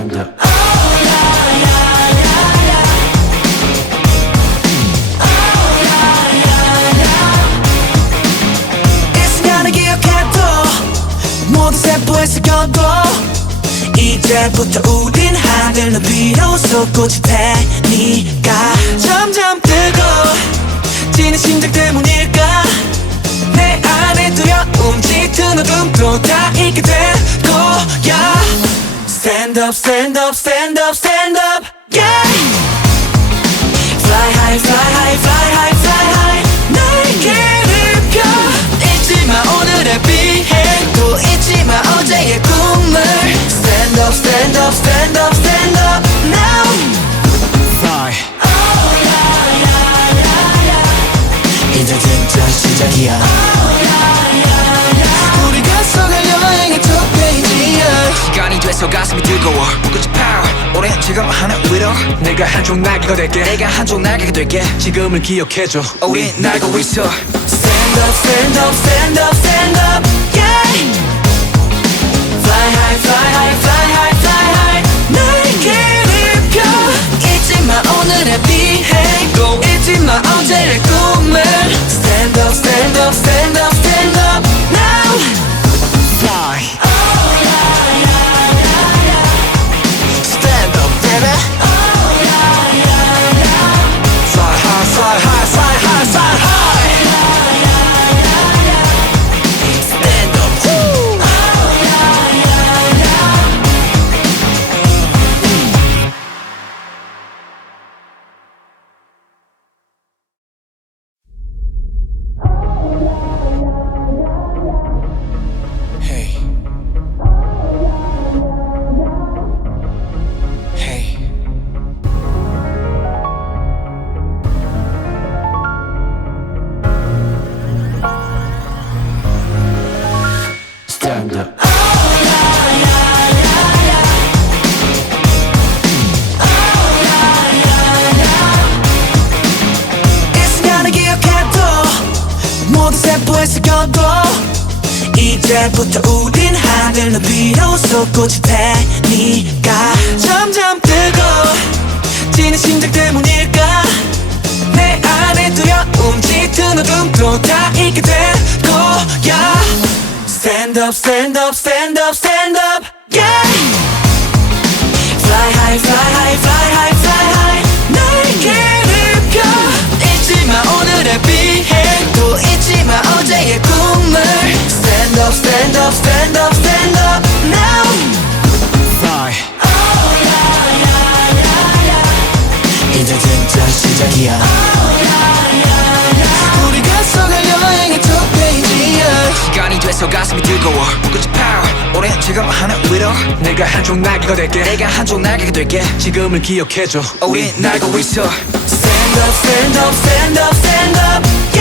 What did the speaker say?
stand up. 이 순간을 기억해도 모두 세포에서 걷고 이제부터 우린 하늘 높이로 솟구칠 테니까 점점 뜨거워지는 심장 때문일까 내 안에 두려움 짙은 어둠도 다 잊게 될 거야 Stand up, stand up, stand up, stand up, yeah Fly high, fly high, fly high, fly high 날개를 펴 잊지 마 오늘의 비행도 잊지 마 어제의 꿈을 Stand up, stand up, stand up, stand up now Fly. 이제 진짜 시작이야 우리가 써갈 여행의 첫 페이지야 시간이 돼서 가슴이 뜨거워 붓끝이 power 오랜 지금 하늘 위로 내가 한쪽 날개가 될게. 내가 한쪽 날개가 될게 지금을 기억해줘. 우린 날고 있어 Stand up, stand up, stand up, stand up, yeah Fly high, fly high, fly high, fly high 날개를 펴 잊지 마 오늘의 비행도 잊지 마 어제의 꿈을 Stand up, stand up, stand up, stand up now Fly. Stand up, baby Fly high, fly high, fly high, fly high. Stand up, woo Hey Hey Stand up. 이 순간을 기억해도 모두 세포에서 걷고 이제부터 우린 하늘 높이로 솟구칠 테니까 점점 뜨거워지는 심장 때문일까 내 안에 두려움 짙은 어둠도 다 잊게 될 거야 Stand up, stand up, stand up, stand up, yeah Fly high, fly high, fly high, fly high 날개를 펴 잊지 마 오늘의 비행도 잊지 마 어제의 꿈을 Stand up, stand up, stand up, stand up now Fly. 이제 진짜 시작이야 우리가 써갈 여행의 첫 페이지야 시간이 돼서 가슴이 뜨거워 붓끝이 power 오랜 지금 하늘 위로 내가 한쪽 날개가 될게. 내가 한쪽 날개가 될게 지금을 기억해줘. 우린 날고 있어 Stand up, stand up, stand up, stand up,